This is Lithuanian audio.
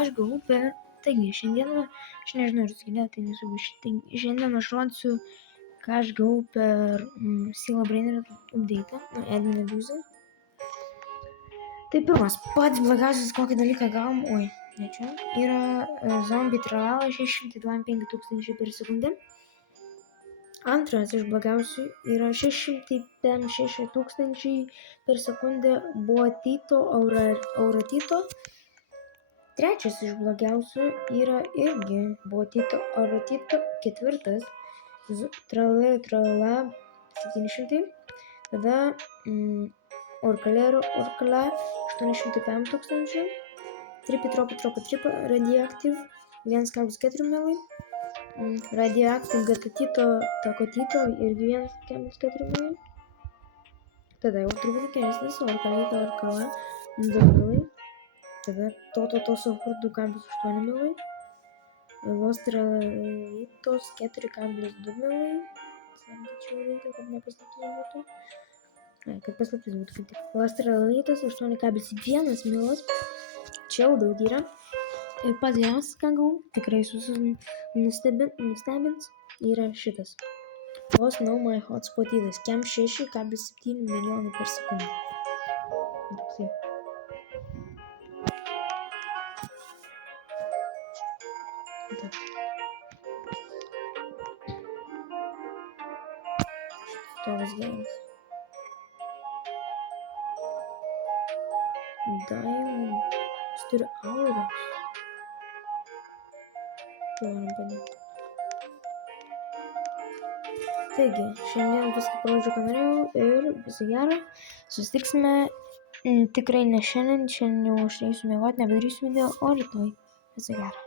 aš gavau per... Taigi, šiandieną, aš nežinau, ar skilė, tai nesvarbu, šiandien aš rodysiu, ką aš gavau per Silo Brainer update, admin abuse. Tai pirmas, pats blogiausias kokį dalyką gavom, ne čia, yra zombie tralala 625 tūkstančiai per sekundę. Antras iš blogiausių yra 656 tūkstančiai per sekundę Boatito Auratito. Trečias iš blogiausių yra irgi Boatito Auratito. Ketvirtas Tralala 700. Tada Orkalero 805 tūkstančių. Tripi Radioactive 1,4 milai. Radioactive Gatatito Takotito irgi 1,4 milai. Tada jau turbūt geresnis Orkalito Orkala 2 milai. Tada Toto Sofur 2,8 milai. Los Tralitos 4,2 milai. Sakyčiau reikia, kad nepaslaptis būtų. Kad paslaptis būtų kaip tik. Los Tralitos 8,1 milas. Čia jau daug yra. Ir pats geriausias, ką gavau, tikrai visus nustebins, yra šitas. Los No My Hotspotitas, kem 6,7 milijonų per sekundę. Toksai. Toks geras. Diamond. Jis turi auros. Tai varom padėti. Taigi, šiandien viską parodžiau, ką norėjau ir viso gero. Susitiksime tikrai ne šiandien jau aš eisiu miegoti, nebedarysiu video, o rytoj. Viso gero.